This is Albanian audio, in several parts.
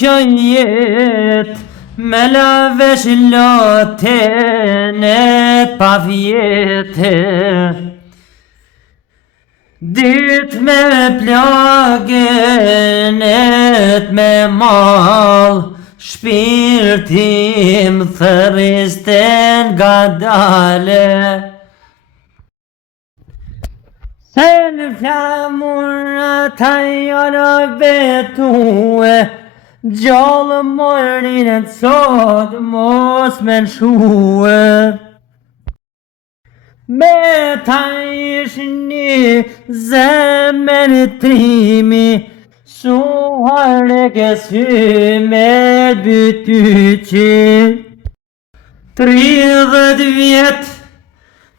kjo jet, me la vesh lotenet pa vjete. Dit me plagenet me mal, shpirtim thëristen nga dale. Se në flamurat ajara vetue, gjallë morin e sot mos me nshue. Me ta ishni zemen trimi, suhar e kësy me bytyqi. 30 vjet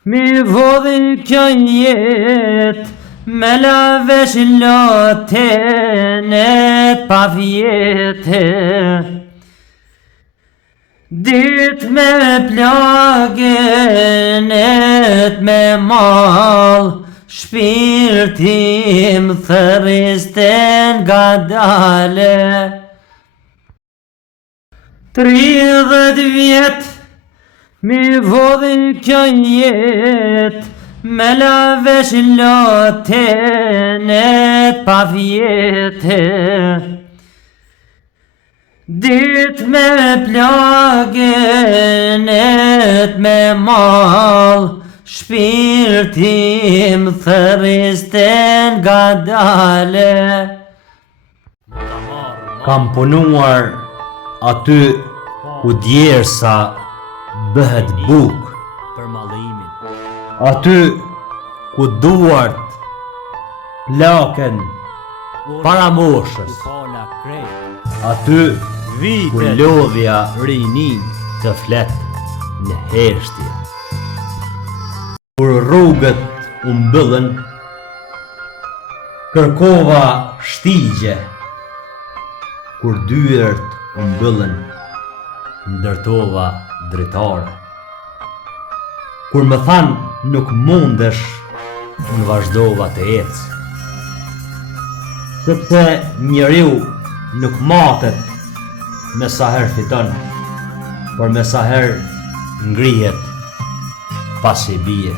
mi vodhin kjo jet, me la vesh lotenet pa vjete. Dit me plagenet me mal, shpirtim thëristen nga dale. 30 vjet mi vodhin kjo jet, me la vesh lotenet pa vjete. Dit me plagenet me mal, shpirtim thëristen nga dale. Kam punuar aty ku djersa bëhet buk, aty ku duart plaken para moshës, aty ku lodhja rinin të flet në heshtje. Kur rrugët u mbëllën, kërkova shtigje. Kur dyert u mbëllën, ndërtova dritare. Kur më than nuk mundesh, unë vazhdova të ecë. Sepse njeriu nuk matet me sa herë fiton, por me sa herë ngrihet pasi bie.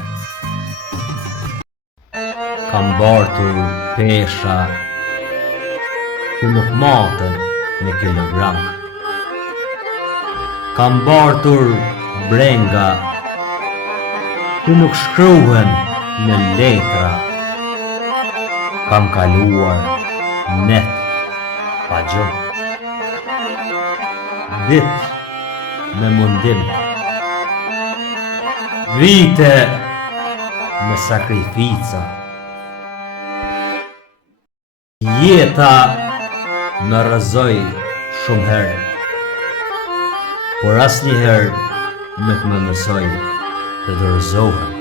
Kam bartur pesha që nuk maten me kilogram. Kam bartur brenga që nuk shkruhen në letra. Kam kaluar net pa gjuhë. Dit me mundim, vite me sakrifica. Jeta më rrëzoi shumë herë, por asnjëherë nuk më mësoi të dorëzohem.